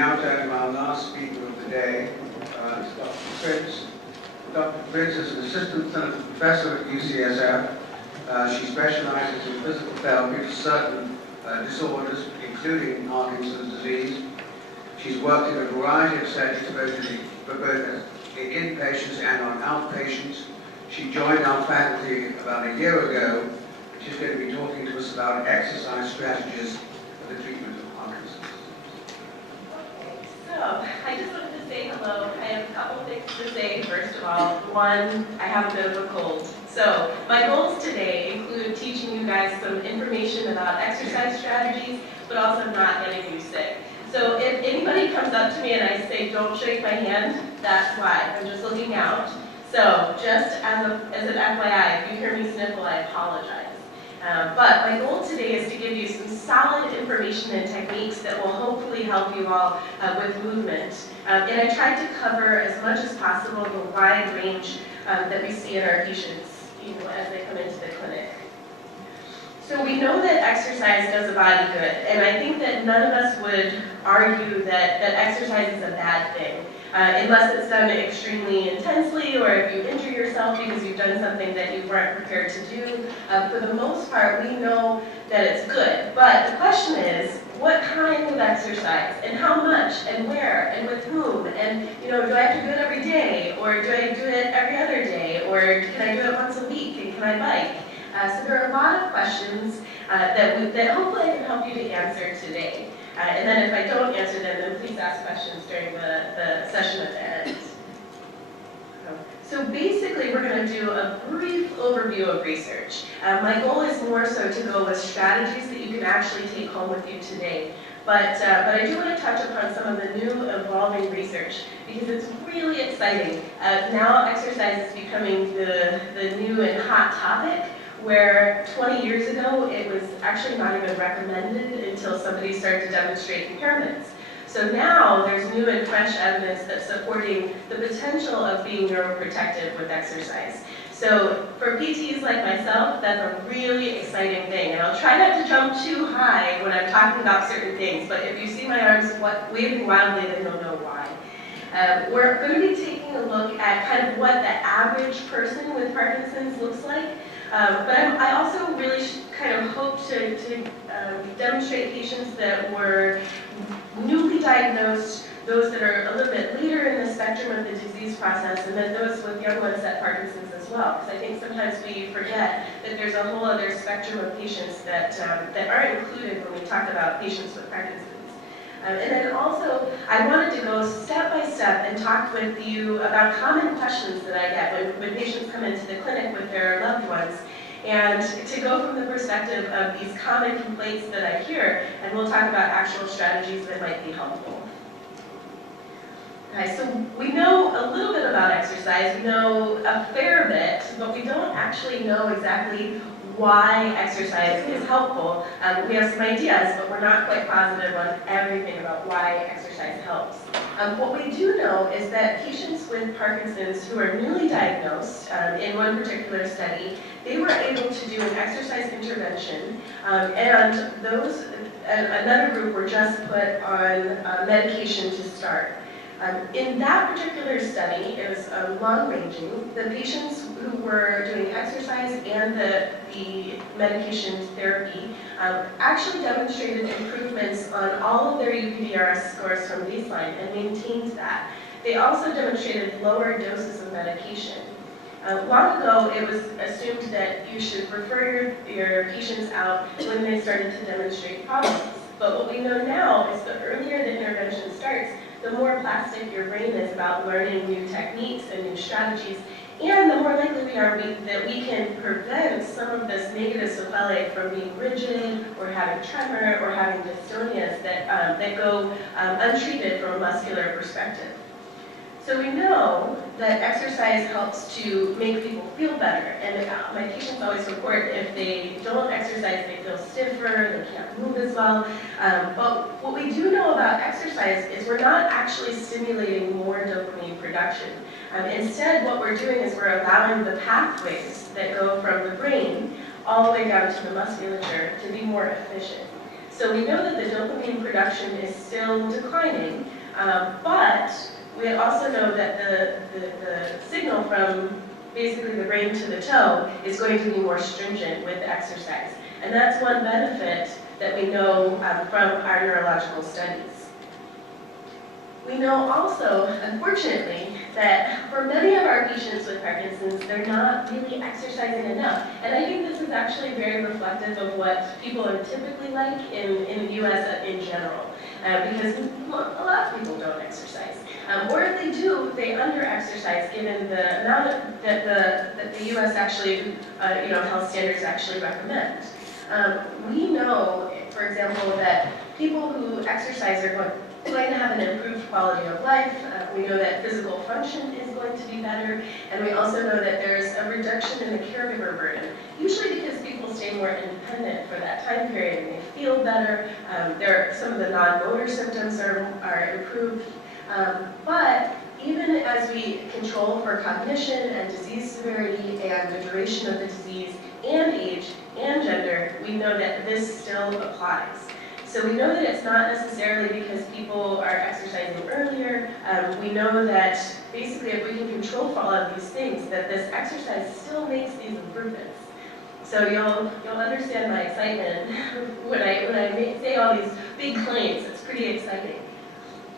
now turn to our last speaker of the day, is Dr. Printz. Dr. Printz is an assistant clinical professor at UCSF. She specializes in physical therapy for certain disorders, including Parkinson's disease. She's worked in a variety of settings, both in inpatients and on outpatients. She joined our faculty about a year ago. She's going to be talking to us about exercise strategies for the treatment of Parkinson's. Okay, so I just wanted to say hello. I have a couple things to say. First of all, one, I have a bit of a cold. So my goals today include teaching you guys some information about exercise strategies, but also not getting you sick. So if anybody comes up to me and I say, don't shake my hand, that's why. I'm just looking out. So just as an FYI, if you hear me sniffle, I apologize. But my goal today is to give you some solid information and techniques that will hopefully help you all with movement. And I tried to cover as much as possible the wide range that we see in our patients, as they come into the clinic. So we know that exercise does the body good, and I think that none of us would argue that exercise is a bad thing. Unless it's done extremely intensely, or if you injure yourself because you've done something that you weren't prepared to do. For the most part, we know that it's good. But the question is, what kind of exercise, and how much, and where, and with whom? And do I have to do it every day, or do I do it every other day, or can I do it once a week, and can I bike? So there are a lot of questions that hopefully I can help you to answer today. And then if I don't answer them, then please ask questions during the session at the end. So basically, we're going to do a brief overview of research. My goal is more so to go with strategies that you can actually take home with you today. But I do want to touch upon some of the new evolving research because it's really exciting. Now exercise is becoming the new and hot topic, where 20 years ago it was actually not even recommended until somebody started to demonstrate impairments. So now there's new and fresh evidence that's supporting the potential of being neuroprotective with exercise. So for PTs like myself, that's a really exciting thing. And I'll try not to jump too high when I'm talking about certain things, but if you see my arms waving wildly, then you'll know why. We're going to be taking a look at kind of what the average person with Parkinson's looks like. But I also really kind of hope to demonstrate patients that were newly diagnosed, those that are a little bit later in the spectrum of the disease process, and then those with young onset Parkinson's as well. Because I think sometimes we forget that there's a whole other spectrum of patients that aren't included when we talk about patients with Parkinson's. And then also, I wanted to go step by step and talk with you about common questions that I get when patients come into the clinic with their loved ones, and to go from the perspective of these common complaints that I hear, and we'll talk about actual strategies that might be helpful. Okay, so we know a little bit about exercise, we know a fair bit, but we don't actually know exactly why exercise is helpful. We have some ideas, but we're not quite positive on everything about why exercise helps. What we do know is that patients with Parkinson's who are newly diagnosed, in one particular study, they were able to do an exercise intervention, and another group were just put on medication to start. In that particular study, it was long-ranging. The patients who were doing exercise and the medication therapy actually demonstrated improvements on all of their UPDRS scores from baseline and maintained that. They also demonstrated lower doses of medication. Long ago, it was assumed that you should refer your patients out when they started to demonstrate problems. But what we know now is the earlier the intervention starts, the more plastic your brain is about learning new techniques and new strategies, and the more likely we are that we can prevent some of this negative sequelae from being rigid, or having tremor, or having dystonias that go untreated from a muscular perspective. So we know that exercise helps to make people feel better, and my patients always report if they don't exercise, they feel stiffer, they can't move as well. But what we do know about exercise is we're not actually stimulating more dopamine production. Instead, what we're doing is we're allowing the pathways that go from the brain all the way down to the musculature to be more efficient. So we know that the dopamine production is still declining, but we also know that the signal from basically the brain to the toe is going to be more stringent with exercise. And that's one benefit that we know from our neurological studies. We know also, unfortunately, that for many of our patients with Parkinson's, they're not really exercising enough. And I think this is actually very reflective of what people are typically like in the US in general. Because a lot of people don't exercise. Or if they do, they under-exercise given the amount that the US actually, health standards actually recommend. We know, for example, that people who exercise are going to have an improved quality of life. We know that physical function is going to be better, and we also know that there's a reduction in the caregiver burden, usually because people stay more independent for that time period and they feel better. Some of the non-motor symptoms are improved, but even as we control for cognition and disease severity and the duration of the disease and age and gender, we know that this still applies. So we know that it's not necessarily because people are exercising earlier. We know that basically if we can control for all of these things, that this exercise still makes these improvements. So you'll understand my excitement when I say all these big claims. It's pretty exciting.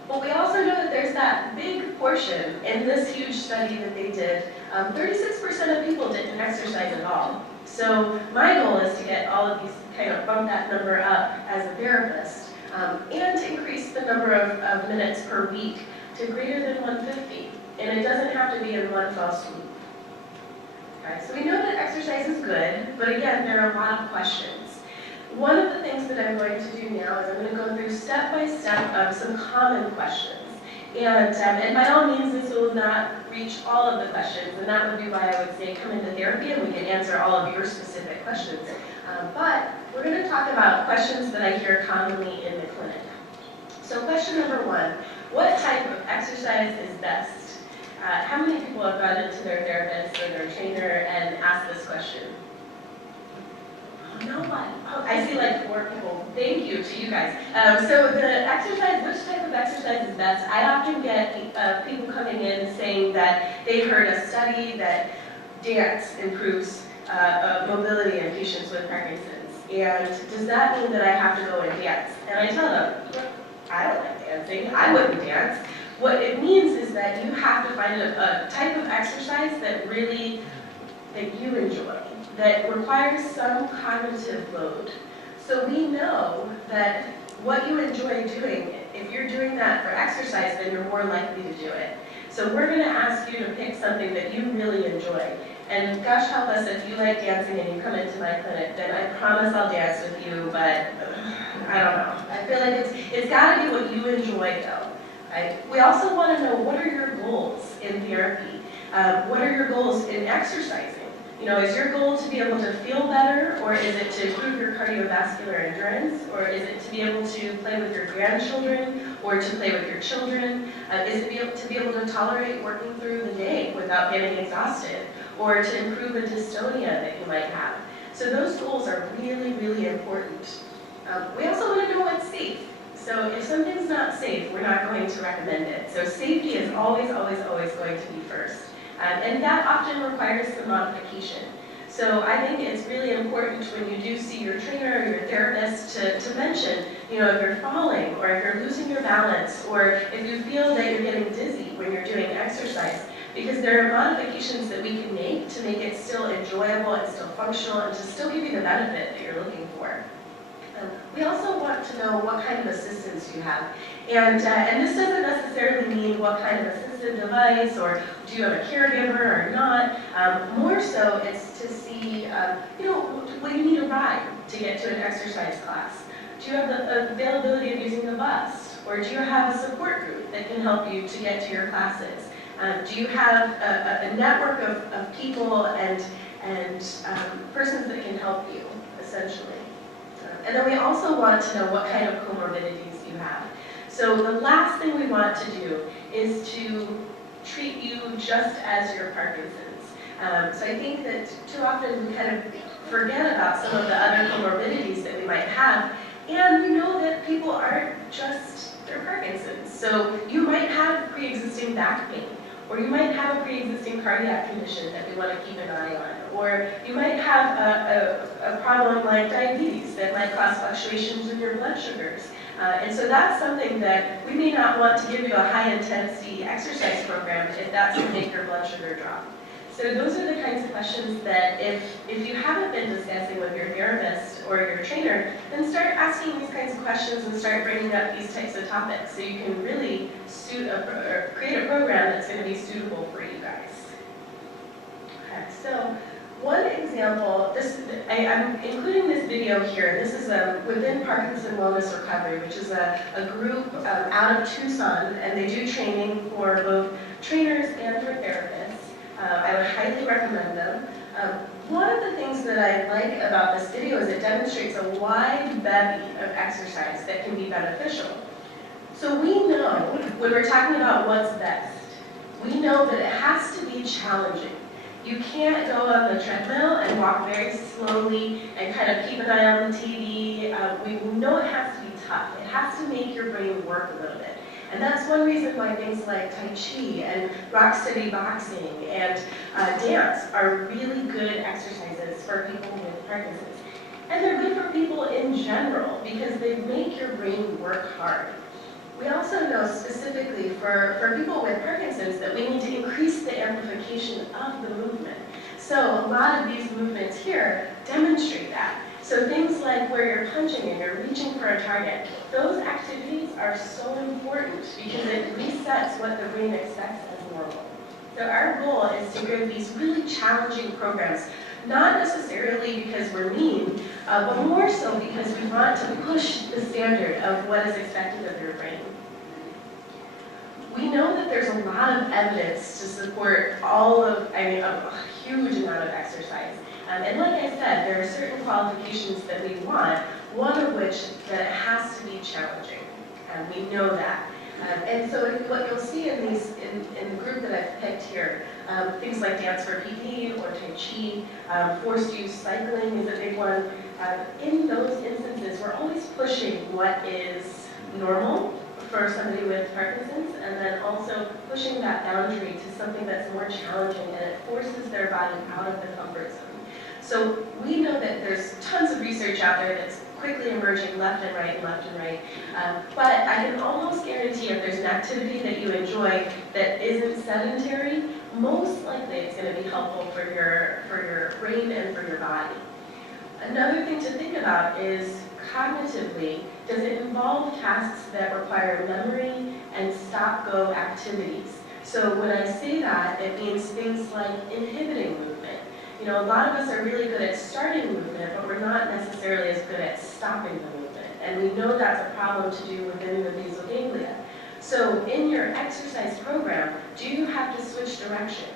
But we also know that there's that big portion in this huge study that they did. 36% of people didn't exercise at all. So my goal is to get all of these, kind of bump that number up as a therapist, and to increase the number of minutes per week to greater than 150. And it doesn't have to be in one fell swoop. Okay, so we know that exercise is good, but again, there are a lot of questions. One of the things that I'm going to do now is I'm going to go through step by step of some common questions. And by all means, this will not reach all of the questions, and that would be why I would say come into therapy and we can answer all of your specific questions. But we're going to talk about questions that I hear commonly in the clinic. So question number one, what type of exercise is best? How many people have gone into their therapist or their trainer and asked this question? No one. Oh, I see like 4 people. Thank you to you guys. So the exercise, which type of exercise is best? I often get people coming in saying that they heard a study that dance improves mobility in patients with Parkinson's. And does that mean that I have to go and dance? And I tell them, I don't like dancing. I wouldn't dance. What it means is that you have to find a type of exercise that you enjoy, that requires some cognitive load. So we know that what you enjoy doing, if you're doing that for exercise, then you're more likely to do it. So we're going to ask you to pick something that you really enjoy. And gosh help us, if you like dancing and you come into my clinic, then I promise I'll dance with you, but I don't know. I feel like it's got to be what you enjoy though. We also want to know, what are your goals in therapy? What are your goals in exercising? Is your goal to be able to feel better, or is it to improve your cardiovascular endurance, or is it to be able to play with your grandchildren, or to play with your children? Is it to be able to tolerate working through the day without getting exhausted, or to improve a dystonia that you might have? So those goals are really, really important. We also want to know what's safe. So if something's not safe, we're not going to recommend it. So safety is always, always, always going to be first. And that often requires some modification. So I think it's really important when you do see your trainer or your therapist to mention, if you're falling, or if you're losing your balance, or if you feel that you're getting dizzy when you're doing exercise, because there are modifications that we can make to make it still enjoyable and still functional and to still give you the benefit that you're looking for. We also want to know what kind of assistance you have. And this doesn't necessarily mean what kind of assistive device, or do you have a caregiver or not. More so, it's to see, will you need a ride to get to an exercise class? Do you have the availability of using the bus? Or do you have a support group that can help you to get to your classes? Do you have a network of people and persons that can help you, essentially? And then we also want to know what kind of comorbidities you have. So the last thing we want to do is to treat you just as your Parkinson's. So I think that too often we kind of forget about some of the other comorbidities that we might have, And we know that people aren't just their Parkinson's. So you might have pre-existing back pain, or you might have a pre-existing cardiac condition that we want to keep an eye on, or you might have a problem like diabetes that might cause fluctuations in your blood sugars. And so that's something that we may not want to give you a high-intensity exercise program if that's going to make your blood sugar drop. So those are the kinds of questions that if you haven't been discussing with your therapist or your trainer, then start asking these kinds of questions and start bringing up these types of topics so you can really create a program that's going to be suitable for you guys. Okay, so one example, I'm including this video here. This is within Parkinson Wellness Recovery, which is a group out of Tucson, and they do training for both trainers and for therapists. I would highly recommend them. One of the things that I like about this video is it demonstrates a wide bevy of exercise that can be beneficial. So we know, when we're talking about what's best, we know that it has to be challenging. You can't go on the treadmill and walk very slowly and kind of keep an eye on the TV. We know it has to be tough. It has to make your brain work a little bit. And that's one reason why things like Tai Chi and rock steady boxing and dance are really good exercises for people with Parkinson's. And they're good for people in general because they make your brain work hard. We also know specifically for people with Parkinson's that we need to increase the amplification of the movement. So a lot of these movements here demonstrate that. So things like where you're punching and you're reaching for a target, those activities are so important because it resets what the brain expects as normal. So our goal is to give these really challenging programs, not necessarily because we're mean, but more so because we want to push the standard of what is expected of your brain. We know that there's a lot of evidence to support a huge amount of exercise. And like I said, there are certain qualifications that we want, one of which that it has to be challenging. And we know that. And so what you'll see in the group that I've picked here, things like dance for PT or Tai Chi, forced use cycling is a big one. In those instances, we're always pushing what is normal for somebody with Parkinson's, and then also pushing that boundary to something that's more challenging, and it forces their body out of the comfort zone. So we know that there's tons of research out there that's quickly emerging left and right, but I can almost guarantee if there's an activity that you enjoy that isn't sedentary, most likely it's going to be helpful for your brain and for your body. Another thing to think about is cognitively, does it involve tasks that require memory and stop-go activities? So when I say that, it means things like inhibiting movement. You know, a lot of us are really good at starting movement, but we're not necessarily as good at stopping the movement. And we know that's a problem to do within the basal ganglia. So in your exercise program, do you have to switch directions?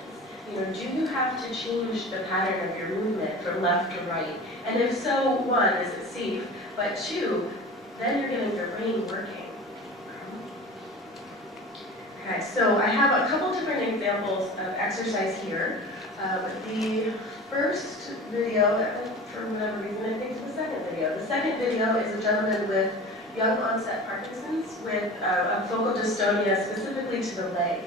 You know, do you have to change the pattern of your movement from left to right? And if so, one, is it safe? But two, then you're getting your brain working. Okay, so I have a couple different examples of exercise here. The first video, for whatever reason, I think it's the second video. The second video is a gentleman with young onset Parkinson's with a focal dystonia specifically to the leg.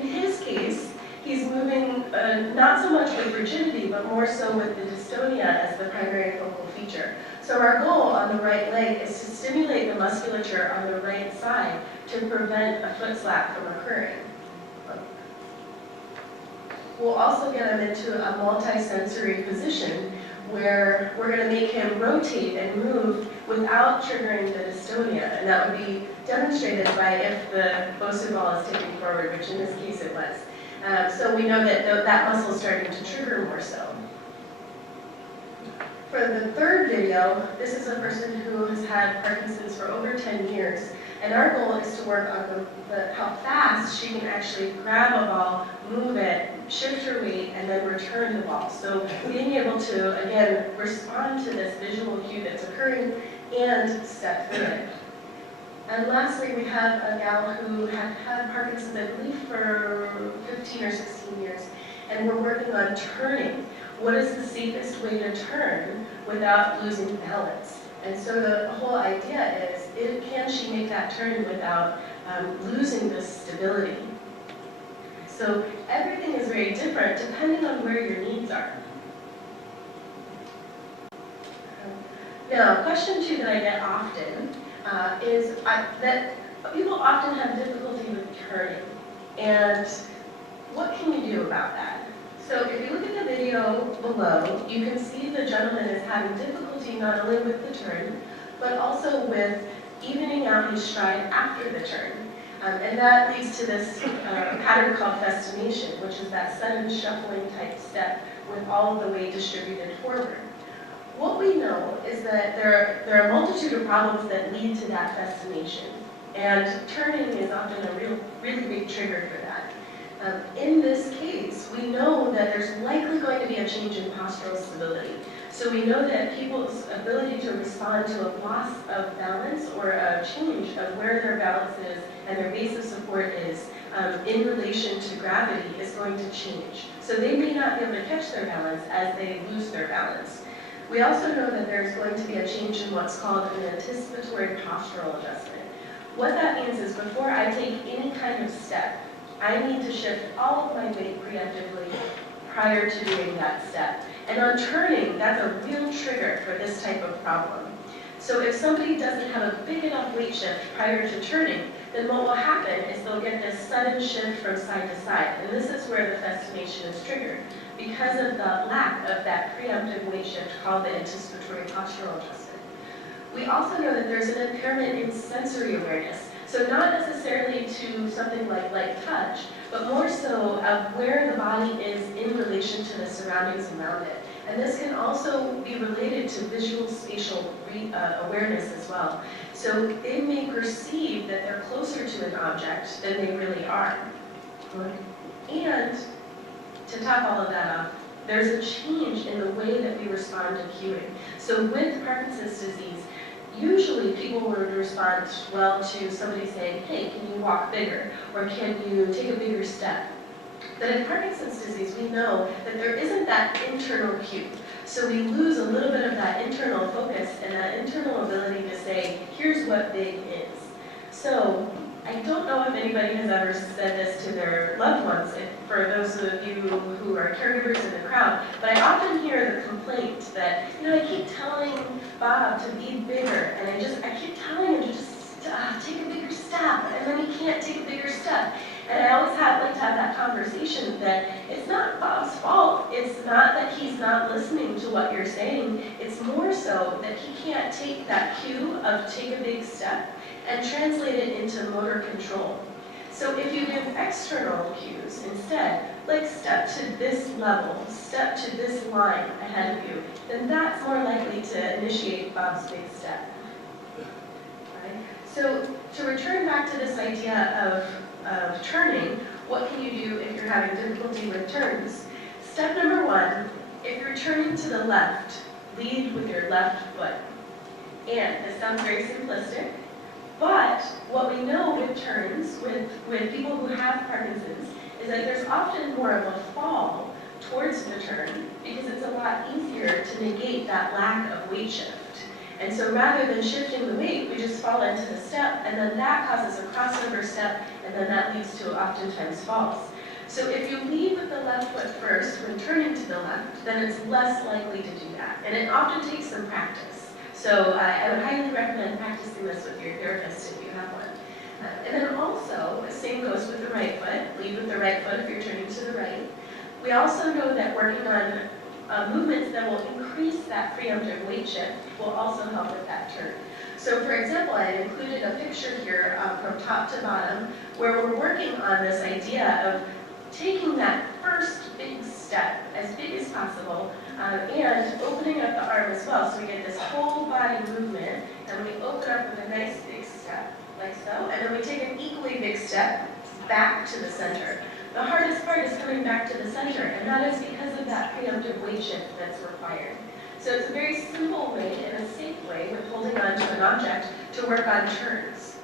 In his case, he's moving not so much with rigidity, but more so with the dystonia as the primary focal feature. So our goal on the right leg is to stimulate the musculature on the right side to prevent a foot slap from occurring. We'll also get him into a multi-sensory position where we're going to make him rotate and move without triggering the dystonia. And that would be demonstrated by if the Bosu ball is tipping forward, which in this case it was. So we know that that muscle is starting to trigger more so. For the third video, this is a person who has had Parkinson's for over 10 years. And our goal is to work on how fast she can actually grab a ball, move it, shift her weight, and then return the ball. So being able to, again, respond to this visual cue that's occurring and step through it. And lastly, we have a gal who had had Parkinson's, I believe, for 15 or 16 years. And we're working on turning. What is the safest way to turn without losing balance? And so the whole idea is, can she make that turn without losing this stability? So everything is very different depending on where your needs are. Now, question 2 that I get often is that people often have difficulty with turning. And what can you do about that? So if you look at the video below, you can see the gentleman is having difficulty not only with the turn, but also with evening out his stride after the turn. And that leads to this pattern called festination, which is that sudden shuffling type step with all of the weight distributed forward. What we know is that there are a multitude of problems that lead to that festination, and turning is often a really big trigger for that. In this case, we know that there's likely going to be a change in postural stability. So we know that people's ability to respond to a loss of balance or a change of where their balance is and their base of support is in relation to gravity is going to change. So they may not be able to catch their balance as they lose their balance. We also know that there's going to be a change in what's called an anticipatory postural adjustment. What that means is before I take any kind of step, I need to shift all of my weight preemptively prior to doing that step. And on turning, that's a real trigger for this type of problem. So if somebody doesn't have a big enough weight shift prior to turning, then what will happen is they'll get this sudden shift from side to side. And this is where the festination is triggered, because of the lack of that preemptive weight shift called the anticipatory postural adjustment. We also know that there's an impairment in sensory awareness. So not necessarily to something like light touch, but more so of where the body is in relation to the surroundings around it. And this can also be related to visual spatial awareness as well. So they may perceive that they're closer to an object than they really are. And to top all of that off, there's a change in the way that we respond to cueing. So with Parkinson's disease, usually people would respond well to somebody saying, hey, can you walk bigger? Or can you take a bigger step? But in Parkinson's disease, we know that there isn't that internal cue. So we lose a little bit of that internal focus and that internal ability to say, here's what big is. So I don't know if anybody has ever said this to their loved ones, for those of you who are caregivers in the crowd, but I often hear the complaint that, I keep telling Bob to be bigger, and I keep telling him to just take a bigger step, and then he can't take a bigger step. And I always like to have that conversation that it's not Bob's fault. It's not that he's not listening to what you're saying. It's more so that he can't take that cue of take a big step and translate it into motor control. So if you give external cues instead, like step to this level, step to this line ahead of you, then that's more likely to initiate Bob's big step. Right? So to return back to this idea of turning, what can you do if you're having difficulty with turns? Step number 1, if you're turning to the left, lead with your left foot. And this sounds very simplistic, but what we know with turns, with people who have Parkinson's, is that there's often more of a fall towards the turn because it's a lot easier to negate that lack of weight shift. And so rather than shifting the weight, we just fall into the step, and then that causes a crossover step, and then that leads to oftentimes falls. So if you lead with the left foot first when turning to the left, then it's less likely to do that. And it often takes some practice. So I would highly recommend practicing this with your therapist if you have one. And then also, the same goes with the right foot. Lead with the right foot if you're turning to the right. We also know that working on movements that will increase that preemptive weight shift will also help with that turn. So for example, I included a picture here from top to bottom where we're working on this idea of taking that first big step, as big as possible, and opening up the arm as well. So we get this whole body movement, and we open up with a nice big step, like so, and then we take an equally big step back to the center. The hardest part is coming back to the center, and that is because of that preemptive weight shift that's required. So it's a very simple way and a safe way with holding on to an object to work on turns.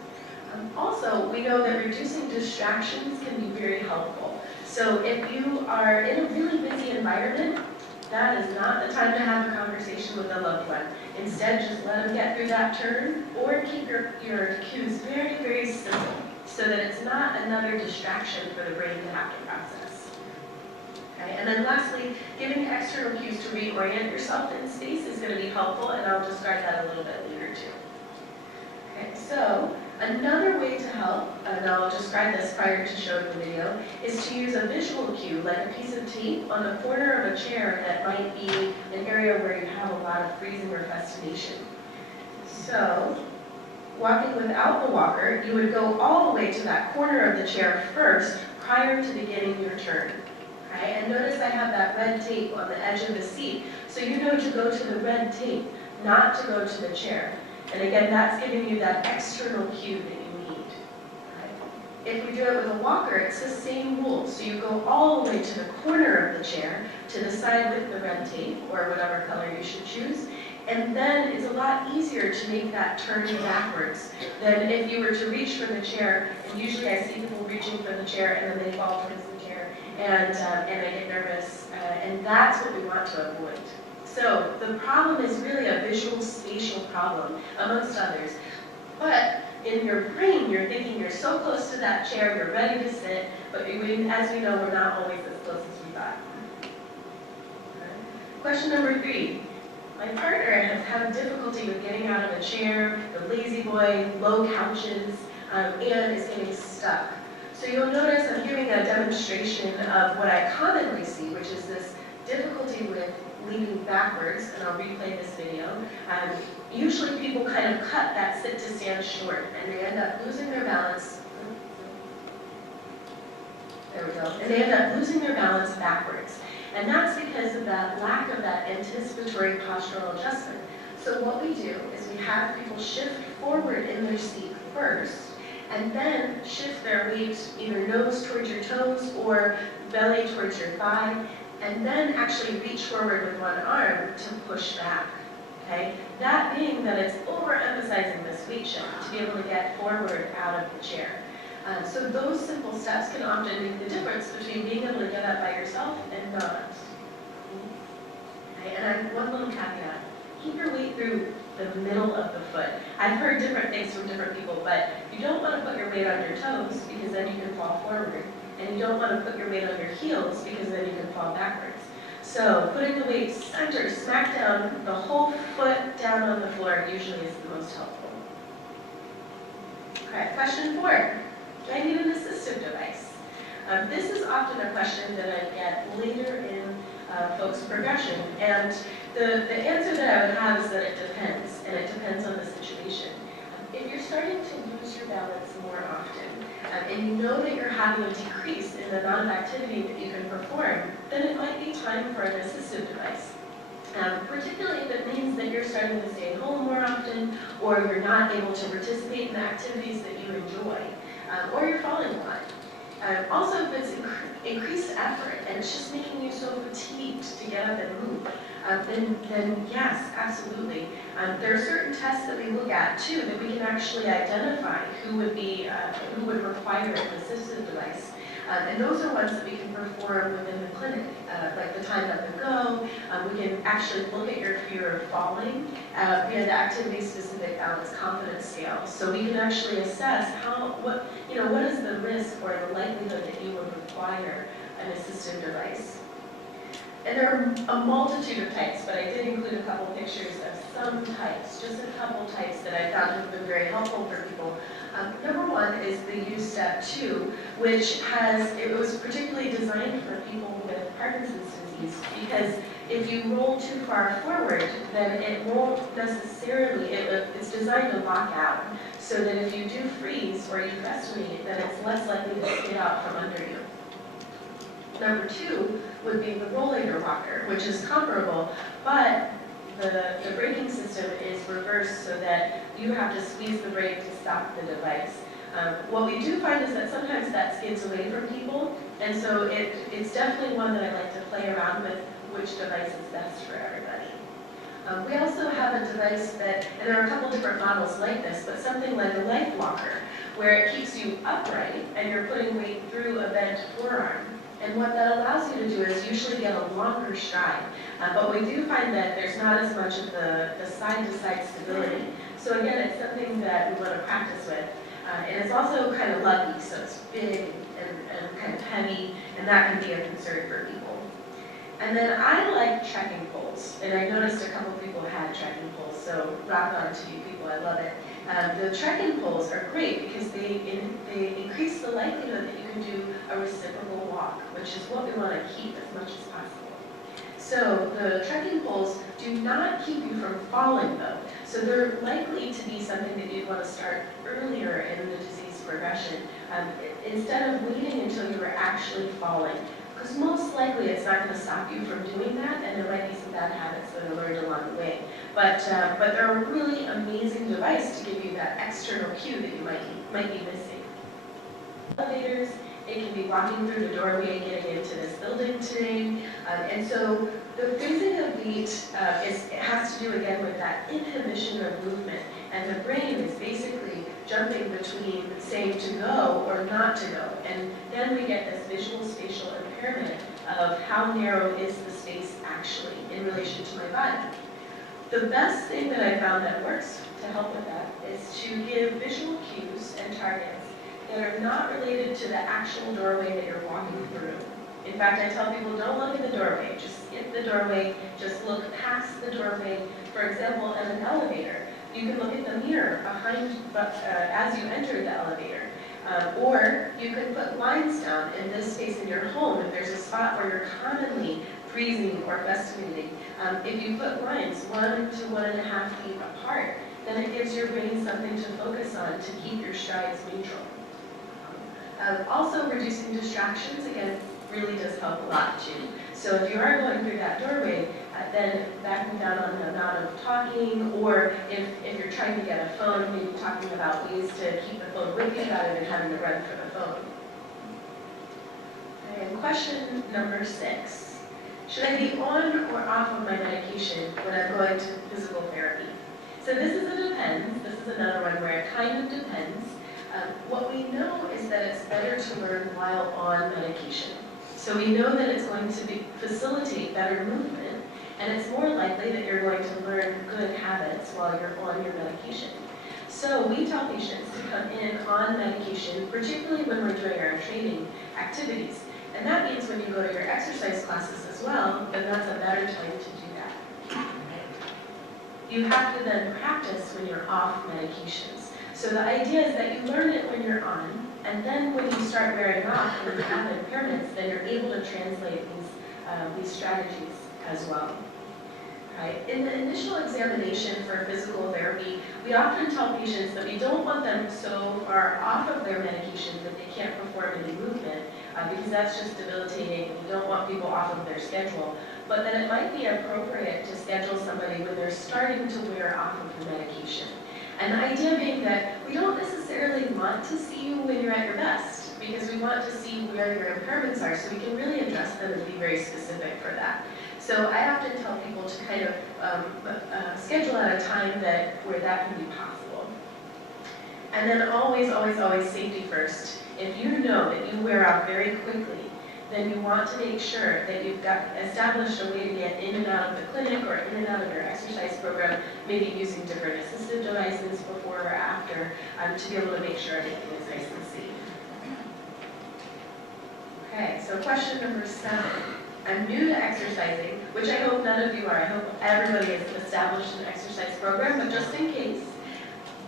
Also, we know that reducing distractions can be very helpful. So if you are in a really busy environment, that is not the time to have a conversation with a loved one. Instead, just let them get through that turn, or keep your cues very, very simple, so that it's not another distraction for the brain to have to process. Okay, and then lastly, giving external cues to reorient yourself in space is going to be helpful, and I'll describe that a little bit later too. Okay, so another way to help, and I'll describe this prior to showing the video, is to use a visual cue, like a piece of tape on the corner of a chair that might be an area where you have a lot of freezing or fascination. So, walking without the walker, you would go all the way to that corner of the chair first, prior to beginning your turn. Okay? And notice I have that red tape on the edge of the seat, so you know to go to the red tape, not to go to the chair. And again, that's giving you that external cue that you need. Right? If we do it with a walker, it's the same rule. So you go all the way to the corner of the chair, to the side with the red tape, or whatever color you should choose. And then it's a lot easier to make that turn backwards than if you were to reach for the chair. And usually I see people reaching for the chair and then they fall towards the chair, and I get nervous. And that's what we want to avoid. So the problem is really a visual spatial problem, amongst others. But in your brain, you're thinking you're so close to that chair, you're ready to sit, but as we know, we're not always as close as we thought. Okay. Question number 3. My partner has had difficulty with getting out of a chair, the lazy boy, low couches, and is getting stuck. So you'll notice I'm giving a demonstration of what I commonly see, which is this difficulty with leaning backwards, and I'll replay this video. Usually people kind of cut that sit to stand short, and they end up losing their balance. There we go. And they end up losing their balance backwards. And that's because of that lack of that anticipatory postural adjustment. So what we do is we have people shift forward in their seat first, and then shift their weight either nose towards your toes or belly towards your thigh, and then actually reach forward with one arm to push back, okay? That being that it's overemphasizing this weight shift to be able to get forward out of the chair. So those simple steps can often make the difference between being able to get up by yourself and not. Okay, and one little caveat, keep your weight through the middle of the foot. I've heard different things from different people, but you don't want to put your weight on your toes because then you can fall forward. And you don't want to put your weight on your heels because then you can fall backwards. So putting the weight center, smack down, the whole foot down on the floor usually is the most helpful. Okay, question 4. Do I need an assistive device? This is often a question that I get later in folks' progression. And the answer that I would have is that it depends, and it depends on the situation. If you're starting to lose your balance more often, and you know that you're having a decrease in the amount of activity that you can perform, then it might be time for an assistive device. Particularly if it means that you're starting to stay home more often, or you're not able to participate in the activities that you enjoy, or you're falling a lot. Also, if it's increased effort and it's just making you so fatigued to get up and move, then yes, absolutely. There are certain tests that we look at too that we can actually identify who would require an assistive device. And those are ones that we can perform within the clinic, like the time up and go. We can actually look at your fear of falling via the activity-specific balance confidence scale. So we can actually assess what is the risk or the likelihood that you would require an assistive device. And there are a multitude of types, but I did include a couple pictures of some types, just a couple types that I found have been very helpful for people. Number 1 is the use step 2, which it was particularly designed for people with Parkinson's disease, because if you roll too far forward, then it won't necessarily, it's designed to lock out, so that if you do freeze or you procrastinate, then it's less likely to skid out from under you. Number 2 would be the rollator walker, which is comparable, but the braking system is reversed so that you have to squeeze the brake to stop the device. What we do find is that sometimes that skids away from people, and so it's definitely one that I like to play around with, which device is best for everybody. We also have a device that, and there are a couple different models like this, but something like a life walker, where it keeps you upright and you're putting weight through a bent forearm. And what that allows you to do is usually get a longer stride. But we do find that there's not as much of the side-to-side stability. So again, it's something that we want to practice with. And it's also kind of lumpy, so it's big and kind of heavy, and that can be a concern for people. And then I like trekking poles, and I noticed a couple of people had trekking poles, so rock on to you people, I love it. The trekking poles are great because they increase the likelihood that you can do a reciprocal walk, which is what we want to keep as much as possible. So the trekking poles do not keep you from falling though, so they're likely to be something that you'd want to start earlier in the disease progression, instead of waiting until you were actually falling. Because most likely it's not going to stop you from doing that, and there might be some bad habits that are learned along the way. But they're a really amazing device to give you that external cue that you might be missing. Elevators, it can be walking through the doorway, getting into this building today. And so the freezing of beat it has to do again with that inhibition of movement. And the brain is basically jumping between saying to go or not to go. And then we get this visual spatial impairment of how narrow is the space actually in relation to my body. The best thing that I found that works to help with that is to give visual cues and targets that are not related to the actual doorway that you're walking through. In fact, I tell people, don't look at the doorway, just skip the doorway, just look past the doorway. For example, in an elevator, you can look at the mirror behind, as you enter the elevator. Or you can put lines down in this space in your home if there's a spot where you're commonly freezing or guesstimating. If you put lines 1 to 1.5 feet apart, then it gives your brain something to focus on to keep your strides neutral. Also, reducing distractions, again, really does help a lot too. So if you are going through that doorway, then backing down on the amount of talking, or if you're trying to get a phone, maybe talking about ways to keep the phone with you rather than having to run for the phone. And question number 6. Should I be on or off of my medication when I'm going to physical therapy? So this is a depends. This is another one where it kind of depends. What we know is that it's better to learn while on medication. So we know that it's going to facilitate better movement, and it's more likely that you're going to learn good habits while you're on your medication. So we tell patients to come in on medication, particularly when we're doing our training activities. And that means when you go to your exercise classes as well, then that's a better time to do that. You have to then practice when you're off medications. So the idea is that you learn it when you're on, and then when you start wearing off and you have impairments, then you're able to translate these strategies as well. Right. In the initial examination for physical therapy, we often tell patients that we don't want them so far off of their medication that they can't perform any movement, because that's just debilitating. We don't want people off of their schedule. But then it might be appropriate to schedule somebody when they're starting to wear off of the medication. And the idea being that we don't necessarily want to see you when you're at your best, because we want to see where your impairments are so we can really address them and be very specific for that. So I often tell people to kind of schedule at a time where that can be possible. And then always, always, always safety first. If you know that you wear out very quickly, then you want to make sure that you've got established a way to get in and out of the clinic or in and out of your exercise program, maybe using different assistive devices before or after, to be able to make sure everything is nice and safe. Okay, so question number 7. I'm new to exercising, which I hope none of you are. I hope everybody has established an exercise program, but just in case,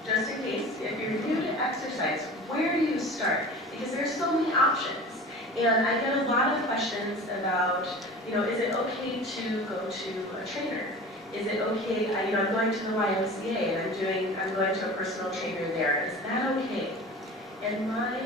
if you're new to exercise, where do you start? Because there's so many options. And I get a lot of questions about, is it okay to go to a trainer? Is it okay, I'm going to the YMCA and I'm going to a personal trainer there. Is that okay? And my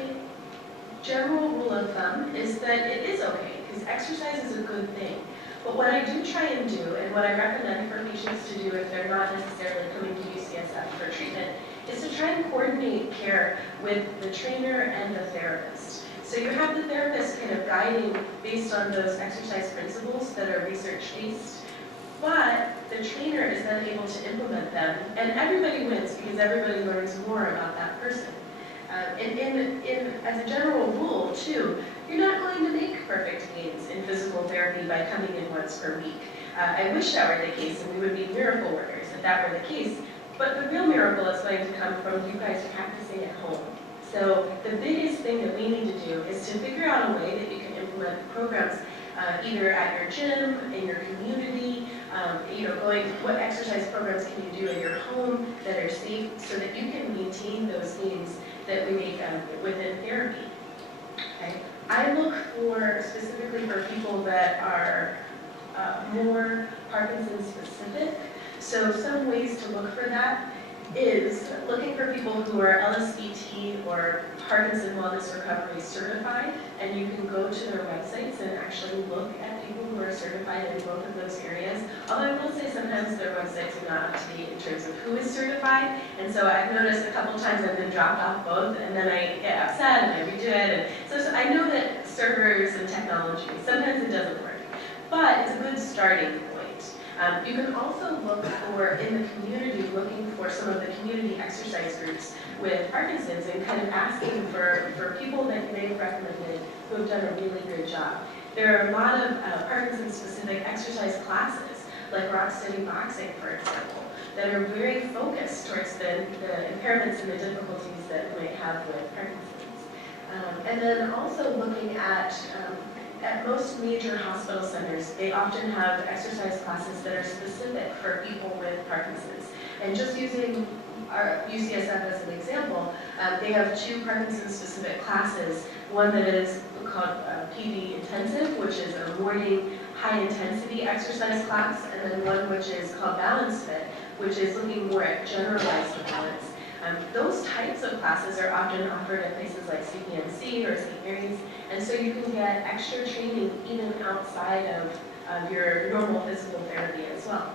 general rule of thumb is that it is okay, because exercise is a good thing. But what I do try and do, and what I recommend for patients to do if they're not necessarily coming to UCSF for treatment, is to try and coordinate care with the trainer and the therapist. So you have the therapist kind of guiding based on those exercise principles that are research-based, but the trainer is then able to implement them, and everybody wins because everybody learns more about that person. As a general rule, too, you're not going to make perfect gains in physical therapy by coming in once per week. I wish that were the case, and we would be miracle workers if that were the case. But the real miracle is going to come from you guys practicing at home. So the biggest thing that we need to do is to figure out a way that you can implement programs either at your gym, in your community, what exercise programs can you do in your home that are safe so that you can maintain those gains that we make within therapy. Okay? I look for, specifically for people that are more Parkinson specific. So some ways to look for that is looking for people who are LSBT or Parkinson Wellness Recovery certified, and you can go to their websites and actually look at people who are certified in both of those areas. Although I will say sometimes their websites are not up to date in terms of who is certified, and so I've noticed a couple times I've been dropped off both, and then I get upset and I redo it. And so I know that servers and technology, sometimes it doesn't work, but it's a good starting point. You can also look for, in the community, looking for some of the community exercise groups with Parkinson's and kind of asking for people that you may have recommended who have done a really good job. There are a lot of Parkinson-specific exercise classes, like Rock Steady Boxing, for example, that are very focused towards the impairments and the difficulties that you may have with Parkinson's. And then also looking at most major hospital centers, they often have exercise classes that are specific for people with Parkinson's. And just using our UCSF as an example, they have 2 Parkinson-specific classes. One that is called PD Intensive, which is a morning high-intensity exercise class, and then one which is called Balance Fit, which is looking more at generalized balance. Those types of classes are often offered at places like CPMC or St. Mary's, and so you can get extra training even outside of your normal physical therapy as well.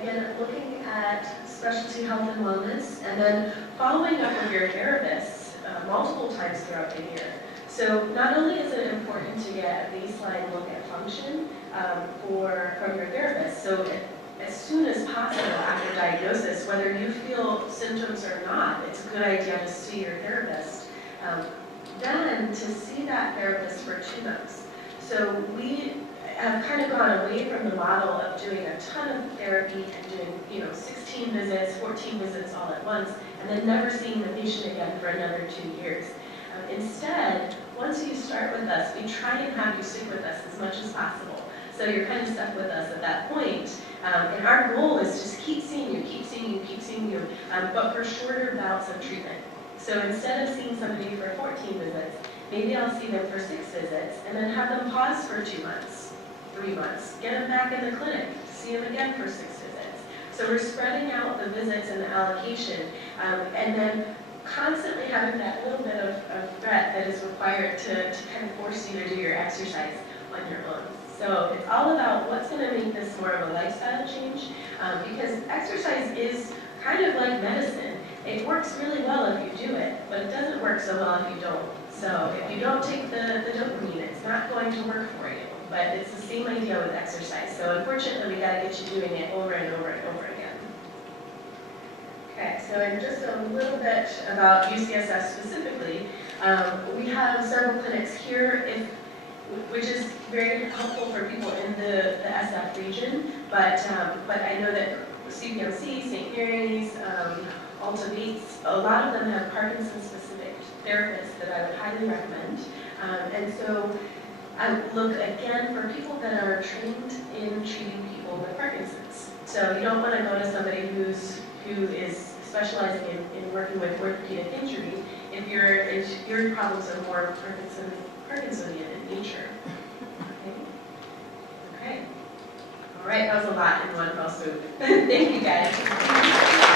Again, looking at specialty health and wellness, and then following up with your therapists multiple times throughout the year. So not only is it important to get a baseline look at function from your therapist, so as soon as possible after diagnosis, whether you feel symptoms or not, it's a good idea to see your therapist. Then to see that therapist for 2 months. So we have kind of gone away from the model of doing a ton of therapy and doing 16 visits, 14 visits all at once, and then never seeing the patient again for another 2 years. Instead, once you start with us, we try and have you stick with us as much as possible. So you're kind of stuck with us at that point. And our goal is just keep seeing you, keep seeing you, keep seeing you, but for shorter bouts of treatment. So instead of seeing somebody for 14 visits, maybe I'll see them for 6 visits, and then have them pause for 2 months, 3 months, get them back in the clinic, see them again for 6 visits. So we're spreading out the visits and the allocation, and then constantly having that little bit of threat that is required to kind of force you to do your exercise on your own. So it's all about what's going to make this more of a lifestyle change, because exercise is kind of like medicine. It works really well if you do it, but it doesn't work so well if you don't. So if you don't take the dopamine, it's not going to work for you. But it's the same idea with exercise. So unfortunately, we got to get you doing it over and over and over again. Okay, so in just a little bit about UCSF specifically, we have several clinics here, which is very helpful for people in the SF region. But I know that CPMC, St. Mary's, Alta Bates, a lot of them have Parkinson-specific therapists that I would highly recommend. And so I look again for people that are trained in treating people with Parkinson's. So you don't want to go to somebody who is specializing in working with orthopedic injuries if your problems are more Parkinsonian in nature. Okay. All right, that was a lot in one fell swoop. Thank you, guys.